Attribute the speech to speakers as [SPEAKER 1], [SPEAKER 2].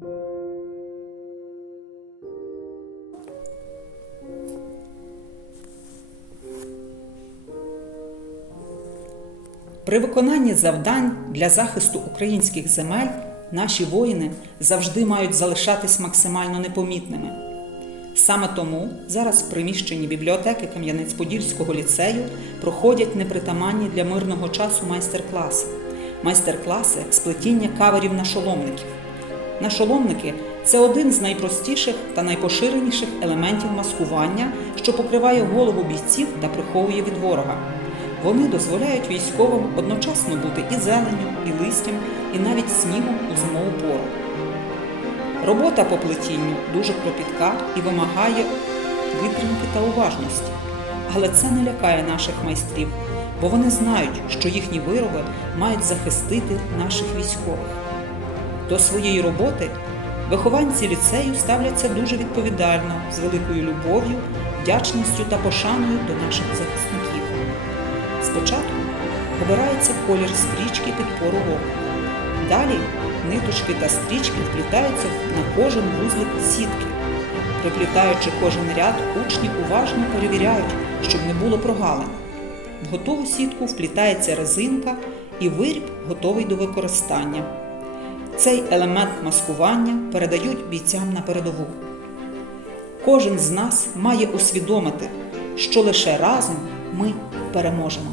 [SPEAKER 1] При виконанні завдань для захисту українських земель наші воїни завжди мають залишатись максимально непомітними. Саме тому зараз в приміщенні бібліотеки Кам'янець-Подільського ліцею проходять непритаманні для мирного часу майстер-класи. Майстер-класи з плетіння каверів нашоломників. Нашоломники це один з найпростіших та найпоширеніших елементів маскування, що покриває голову бійців та приховує від ворога. Вони дозволяють військовим одночасно бути і зеленню, і листям, і навіть снігом у зимову пору. Робота по плетінню дуже кропітка і вимагає витримки та уважності. Але це не лякає наших майстрів, бо вони знають, що їхні вироби мають захистити наших військових. До своєї роботи вихованці ліцею ставляться дуже відповідально, з великою любов'ю, вдячністю та пошаною до наших захисників. Спочатку обирається колір стрічки під пору року. Далі ниточки та стрічки вплітаються на кожен вузлик сітки. Приплітаючи кожен ряд, учні уважно перевіряють, щоб не було прогалин. В готову сітку вплітається резинка і виріб готовий до використання. Цей елемент маскування передають бійцям на передову. Кожен з нас має усвідомити, що лише разом ми переможемо.